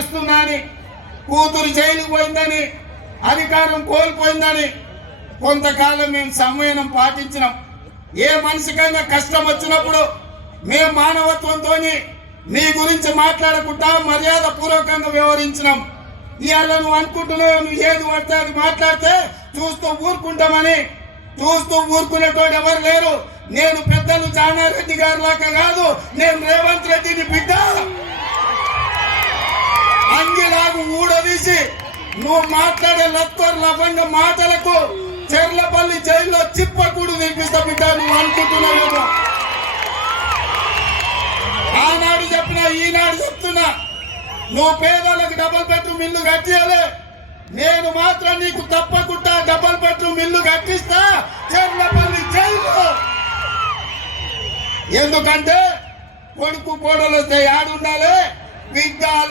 చేస్తున్నాని కూతురు జైలుకు పోయిందని అధికారం కోల్పోయిందని కొంతకాలం మేము సంవయనం పాటించినాం. ఏ మనిషికైనా కష్టం వచ్చినప్పుడు మేము మానవత్వంతో మీ గురించి మాట్లాడకుండా మర్యాద పూర్వకంగా వ్యవహరించినాం. ఇవాళ నువ్వు అనుకుంటున్నావు నువ్వు ఏది పడితే అది మాట్లాడితే చూస్తూ ఊరుకుంటామని చూస్తూ ఊరుకునేటోడు ఎవరు లేరు. నేను పెద్దలు జానారెడ్డి గారి లాగా కాదు నేను నాకు ఊడదీసి నువ్వు మాట్లాడే లత్వర్ లవంగ మాటలకు చెర్లపల్లి జైల్లో చిప్పకూడు వినిపిస్తా బిడ్డ నువ్వు అనుకుంటున్నావు ఆనాడు చెప్పినా ఈనాడు చెప్తున్నా. నువ్వు పేదలకు డబల్ బెడ్రూమ్ ఇల్లు కట్టియాలి. నేను మాత్రం నీకు తప్పకుండా డబల్ బెడ్రూమ్ ఇల్లు కట్టిస్తా చెర్లపల్లి జైల్లో. ఎందుకంటే కొడుకు కోడలు వస్తే ఆడుండాలి బిడ్డ